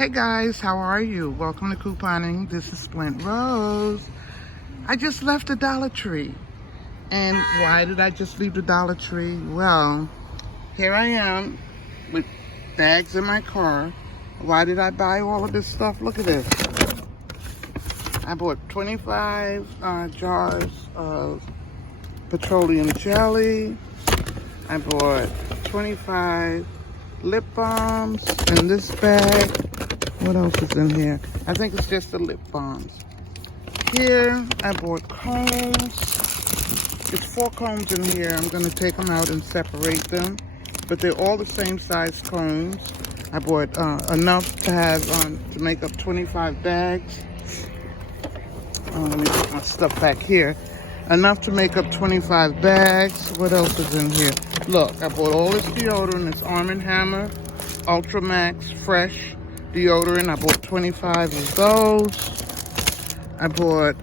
Hey guys, how are you? Welcome to couponing. This is Splint Rose. I just left the Dollar Tree. And why did I just leave the Dollar Tree? Well, here I am with bags in my car. Why did I buy all of this stuff? Look at this. I bought 25 jars of petroleum jelly. I bought 25 lip balms in this bag. What else is in here? I think it's just the lip balms. Here, I bought combs. There's 4 combs in here. I'm going to take them out and separate them. But they're all the same size combs. I bought enough to have to make up 25 bags. Let me put my stuff back here. Enough to make up 25 bags. What else is in here? Look, I bought all this deodorant. It's Arm & Hammer Ultra Max Fresh deodorant. I bought 25 of those. I bought,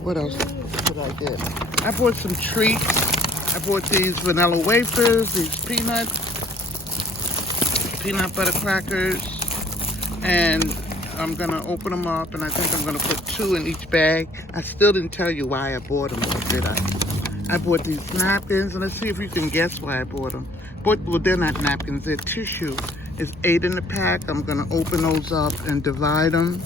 what else did I get? I bought some treats. I bought these vanilla wafers, these peanut butter crackers, and I'm gonna open them up, and I think I'm gonna put 2 in each bag. I still didn't tell you why I bought them, did I? I bought these napkins, and let's see if you can guess why I bought them. Well, they're not napkins, they're tissue. It's 8 in the pack. I'm gonna open those up and divide them.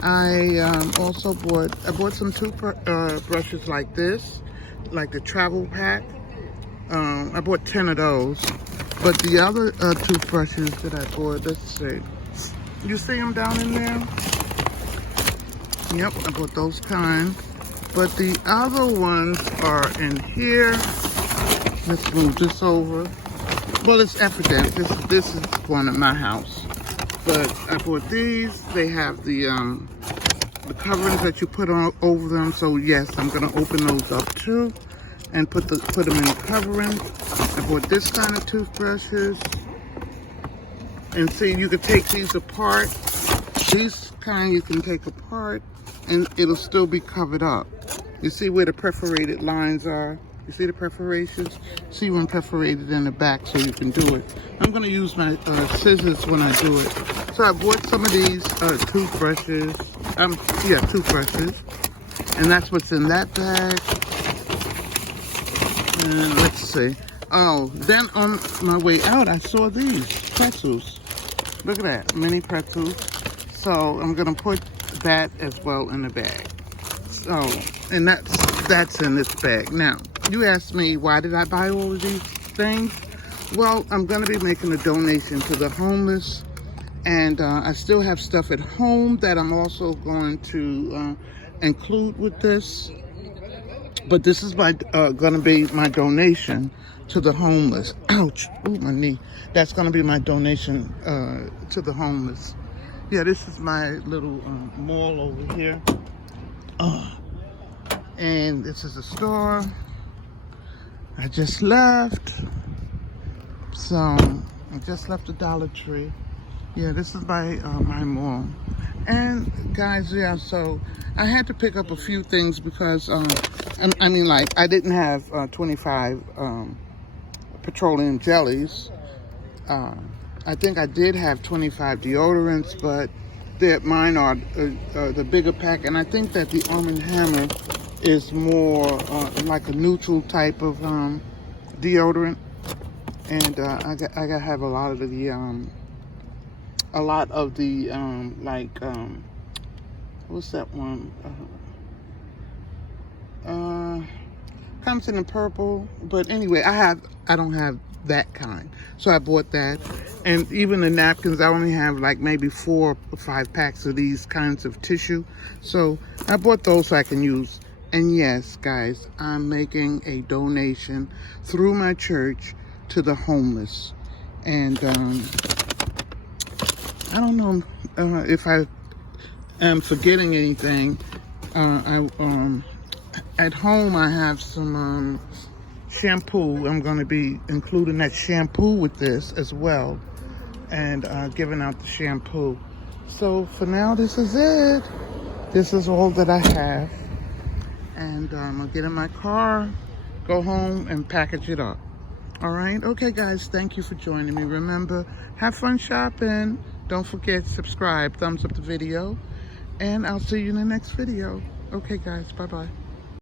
I also bought some toothbrushes like this, like the travel pack. I bought 10 of those. But the other toothbrushes that I bought, let's see. You see them down in there? Yep, I bought those kind. But the other ones are in here. Let's move this over. Well, it's evident. This is one at my house. But I bought these. They have the coverings that you put on over them. So yes, I'm gonna open those up too, and put them in the covering. I bought this kind of toothbrushes. And see, you can take these apart. These kind you can take apart, and it'll still be covered up. You see where the perforated lines are? You see the perforations? See one perforated in the back so you can do it. I'm gonna use my scissors when I do it. So I bought some of these toothbrushes. Toothbrushes. And that's what's in that bag. And let's see. Oh, then on my way out, I saw these pretzels. Look at that, mini pretzels. So I'm gonna put that as well in the bag. So, and that's in this bag. Now, you asked me, why did I buy all of these things? Well, I'm gonna be making a donation to the homeless. And I still have stuff at home that I'm also going to include with this. But this is gonna be my donation to the homeless. Ouch, ooh, my knee. That's gonna be my donation to the homeless. Yeah, this is my little mall over here. And this is a store I just left. So I just left the Dollar Tree. Yeah, this is my mall. And guys, yeah, so I had to pick up a few things because I mean, like, I didn't have 25 petroleum jellies. I think I did have 25 deodorants, but mine are the bigger pack. And I think that the Arm & Hammer is more like a neutral type of deodorant. And I gotta have a lot of the like what's that one? Comes in the purple, but anyway, I don't have that kind, so I bought that. And even the napkins, I only have like maybe 4 or 5 packs of these kinds of tissue, so I bought those so I can use. And yes, guys, I'm making a donation through my church to the homeless. And I don't know if I am forgetting anything. At home I have some shampoo. I'm going to be including that shampoo with this as well, and giving out the shampoo. So for now, this is it. This is all that I have, and I'll get in my car, go home, and package it up. All right? Okay, guys, thank you for joining me. Remember, have fun shopping. Don't forget, subscribe, thumbs up the video, and I'll see you in the next video. Okay, guys, bye-bye.